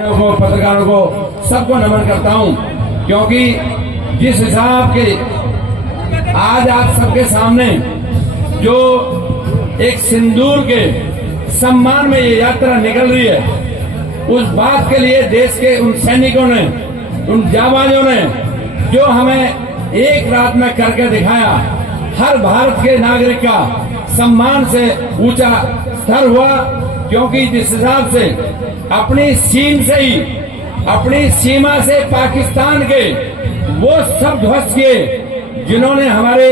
को, पत्रकारों को, सबको नमन करता हूं, क्योंकि जिस हिसाब के आज आप सबके सामने जो एक सिंदूर के सम्मान में ये यात्रा निकल रही है, उस बात के लिए देश के उन सैनिकों ने, उन जाबाजों ने जो हमें एक रात में करके दिखाया, हर भारत के नागरिक का सम्मान से ऊंचा स्तर हुआ। क्योंकि जिस हिसाब से अपनी सीमा से पाकिस्तान के वो सब ध्वस्त किए जिन्होंने हमारे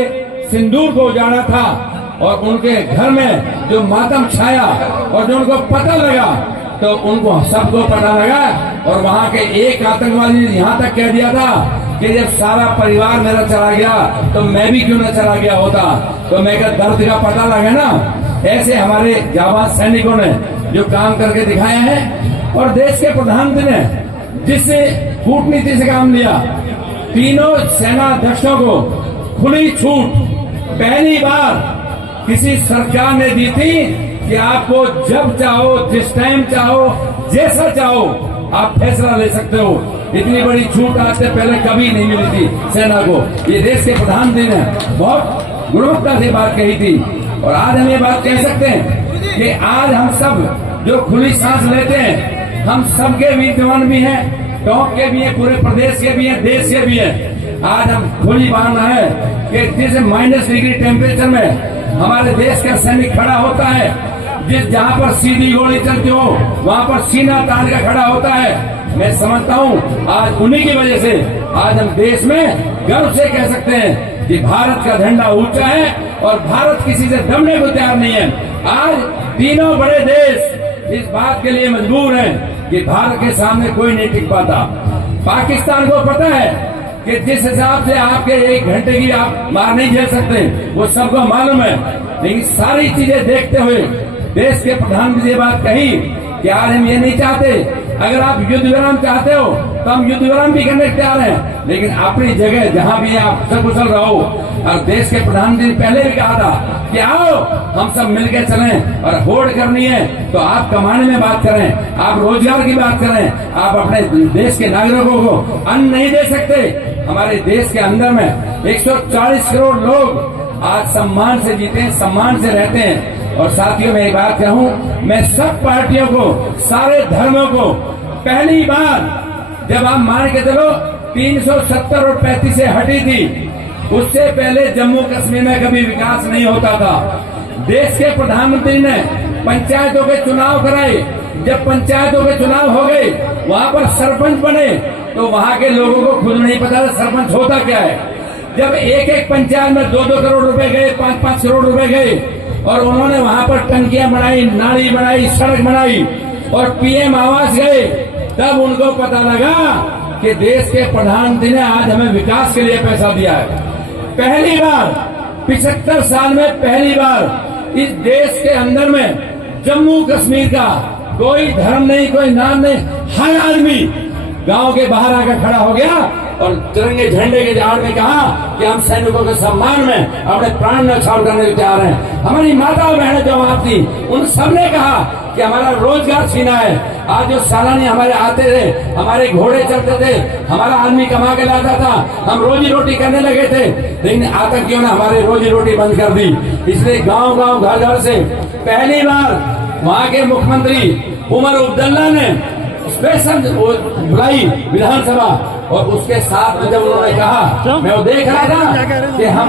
सिंदूर को उजाड़ा था, और उनके घर में जो मातम छाया और जो उनको पता लगा, तो उनको सबको पता लगा। और वहां के एक आतंकवादी ने यहाँ तक कह दिया था कि जब सारा परिवार मेरा चला गया तो मैं भी क्यों न चला गया होता। तो मैं क्या दर्द का पता लगा ना। ऐसे हमारे जाबाज सैनिकों ने जो काम करके दिखाया है, और देश के प्रधानमंत्री ने जिससे कूटनीति से काम लिया, तीनों सेना अध्यक्षों को खुली छूट पहली बार किसी सरकार ने दी थी कि आपको जब चाहो, जिस टाइम चाहो, जैसा चाहो आप फैसला ले सकते हो। इतनी बड़ी छूट आज से पहले कभी नहीं मिली थी सेना को। ये देश के प्रधानमंत्री ने बहुत गुणवत्ता से बात कही थी, और आज हम ये बात कह सकते हैं कि आज हम सब जो खुली सांस लेते हैं, हम सबके विद्वान भी हैं, टॉप के भी हैं, पूरे प्रदेश के भी हैं, देश के भी हैं। आज हम खुली मानना है कि जिस -डिग्री टेम्परेचर में हमारे देश का सैनिक खड़ा होता है, जहाँ पर सीधी गोली चलती हो वहाँ पर सीना तान का खड़ा होता है। मैं समझता हूँ आज उन्हीं की वजह से आज हम देश में गर्व से कह सकते हैं कि भारत का झंडा ऊंचा है, और भारत किसी से दमने को तैयार नहीं है। आज तीनों बड़े देश इस बात के लिए मजबूर हैं कि भारत के सामने कोई नहीं टिक पाता। पाकिस्तान को पता है कि जिस हिसाब से आपके 1 घंटे की आप मार नहीं झेल सकते, वो सबको मालूम है। लेकिन सारी चीजें देखते हुए देश के प्रधानमंत्री ने बात कही कि आज हम ये नहीं चाहते, अगर आप युद्ध विराम चाहते हो तो हम युद्ध विराम भी करने तैयार हैं, लेकिन अपनी जगह जहाँ भी आप सकुशल रहो। और देश के प्रधानमंत्री ने पहले भी कहा था कि आओ हम सब मिलकर चलें, और होड़ करनी है तो आप कमाने में बात करें, आप रोजगार की बात करें। आप अपने देश के नागरिकों को अन्न नहीं दे सकते। हमारे देश के अंदर में 140 करोड़ लोग आज सम्मान से जीते हैं, सम्मान से रहते हैं। और साथियों मैं एक बात कहूँ, मैं सब पार्टियों को, सारे धर्मों को, पहली बार जब आप मान के चलो 370 और 35 से हटी थी, उससे पहले जम्मू कश्मीर में कभी विकास नहीं होता था। देश के प्रधानमंत्री ने पंचायतों के चुनाव कराए। जब पंचायतों के चुनाव हो गए, वहाँ पर सरपंच बने, तो वहाँ के लोगों को खुद नहीं पता था सरपंच होता क्या है। जब एक पंचायत में 2-2 करोड़ रुपए गए, 5-5 करोड़ रुपए गए, और उन्होंने वहाँ पर टंकियां बनाई, नाली बनाई, सड़क बनाई, और PM आवास गए, तब उनको पता लगा कि देश के प्रधानमंत्री ने आज हमें विकास के लिए पैसा दिया है। पहली बार 75 साल में पहली बार इस देश के अंदर में जम्मू कश्मीर का कोई धर्म नहीं, कोई नाम नहीं, हर आदमी गांव के बाहर आकर खड़ा हो गया और तिरंगे झंडे के झाड़ में कहा कि हम सैनिकों के सम्मान में अपने प्राण न्यौछावर करने को तैयार हैं। हमारी माता और बहनें जो वहां थी, उन सबने कहा कि हमारा रोजगार छीना है। आज जो सैलानी हमारे आते थे, हमारे घोड़े चलते थे, हमारा आदमी कमा के लाता था, हम रोजी रोटी करने लगे थे, लेकिन आतंकियों ने हमारी रोजी रोटी बंद कर दी। इसलिए गांव गांव घर घर से पहली बार वहाँ के मुख्यमंत्री उमर अब्दुल्ला ने स्पेशल बुलाई विधानसभा, और उसके साथ जब उन्होंने कहा, मैं वो देख रहा था कि हम